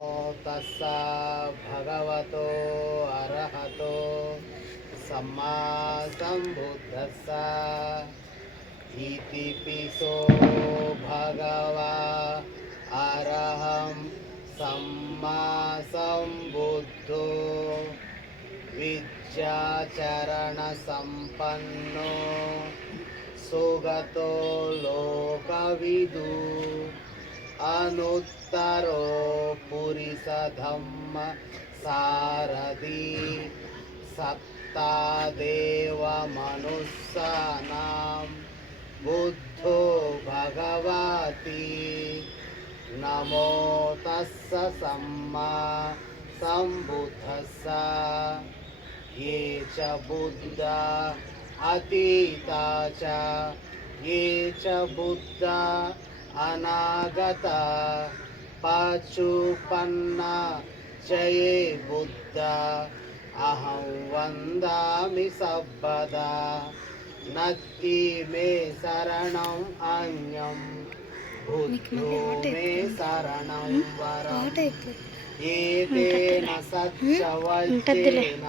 तस्सा भगवतो अरहतो सम्मा सम्बुद्धस्सा इति पिसो भगवा अरहं सम्मा सम्बुद्धो विद्याचरणसम्पन्नो सुगतो लोकविदु अनुत्तरो पुरिसधम्म सारथी सप्तादेवमनुस्सानां बुद्धो भगवति नमो तस्स सम्मा सम्बुद्धस्स ये च बुद्धा अतीता च ये च बुद्धा अनागता पचुपन्ना चये बुद्धा अहं वन्दामि सर्वदा नत्ति मे शरणम् अन्यं बुद्धो मे शरणं वरम् एतेन सच्चवच्चेन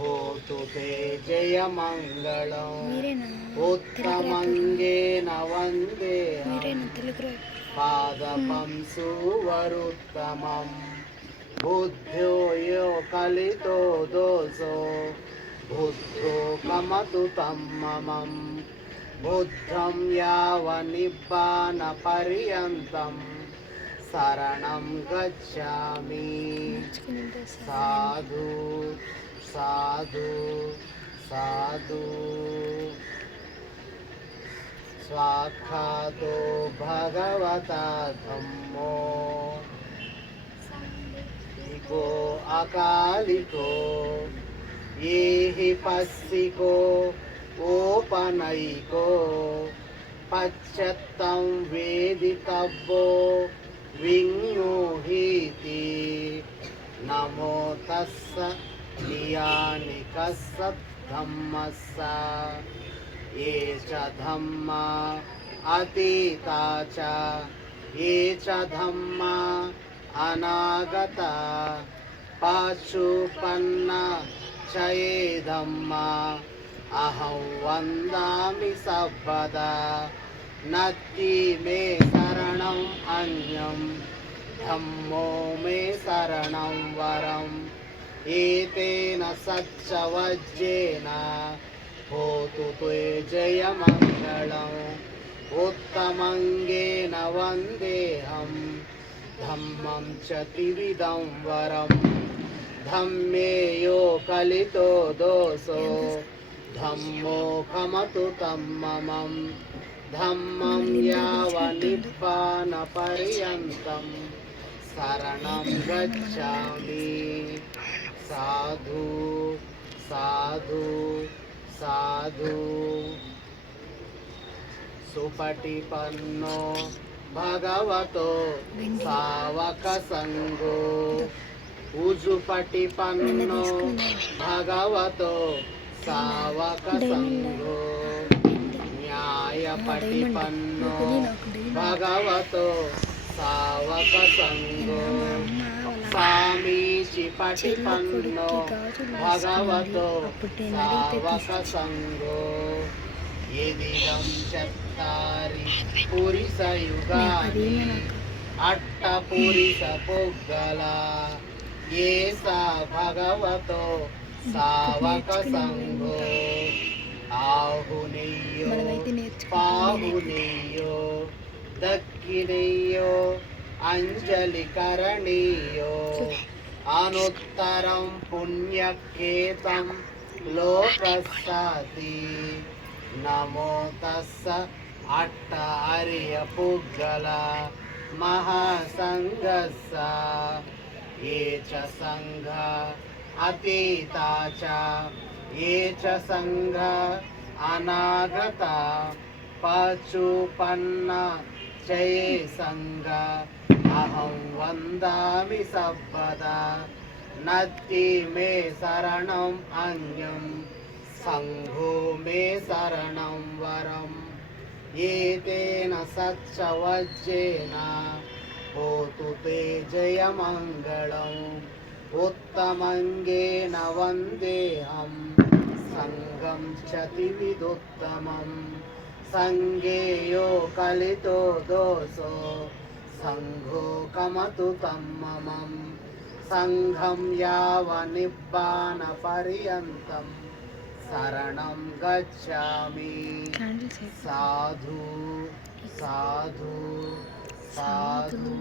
होतु ते जयमङ्गलम् उत्तमङ्गेन वन्देऽहं पादपं सुवरुत्तमम् बुद्धो यो कलितो दोषो बुद्धो कमतु तं ममं बुद्धं यावन्निब्बानपर्यन्तं शरणं गच्छामि साधु साधु साधु स्वाख्यातो भगवता धम्मो इको अकालिको ये हि पस्सिको ओपनैको पश्चत्तं वेदितव्यो विज्ञोहीति नमो तस्स नियानिकस्स धम्मस्स ये च धम्मा अतीता च ये च धम्मा अनागता पचुपन्ना च ये धम्मा अहं वन्दामि सर्वदा नत्ति मे शरणम् अन्यं धम्मो मे शरणं वरम् एतेन सच्चवज्जेन होतु ते जयमङ्गलम् उत्तमङ्गेन वन्देऽहं धम्मं च त्रिविधं वरम् धम्मे यो कलितो दोषो धम्मो कमतु तं ममं धम्मं यावन्निब्बानपर्यन्तं शरणं गच्छामि साधु साधु साधु सुपटिपन्नो भगवतो सावकसङ्गो उजुपटिपन्नो भगवतो सावकसङ्गो न्यायपटिपन्नो भगवतो सावकसङ्गो सामीचिपटिपन्नो भगवतो सावकसङ्गो यदिदं चत्तारि पुरुषयुगानि अट्टपुरुषपुग्गला ये सा भगवतो सावकसङ्गो आहुनेयो पाहुनेयो दक्षिणेयो अंजलिकरणीयो अनुत्तरं पुण्यकेतं लोकस्साति नमो तस्स अट्ट आर्यपुग्गला महासङ्घस्स ये च सङ्घा अतीता च ये च सङ्घा अनागता पचुपन्ना च ये सङ्घा अहं वन्दामि सर्वदा नत्ति मे शरणम् अन्यं सङ्घो मे शरणं वरम् एतेन सच्चवज्जेन होतु ते जयमङ्गलम् उत्तमङ्गेन वन्देऽहं सङ्गं क्षतिविदुत्तमम् सङ्गेयो कलितो दोषो सङ्घो कमतु तं ममम् सङ्घं यावन्निब्बानपर्यन्तं शरणं गच्छामि साधु साधु साधु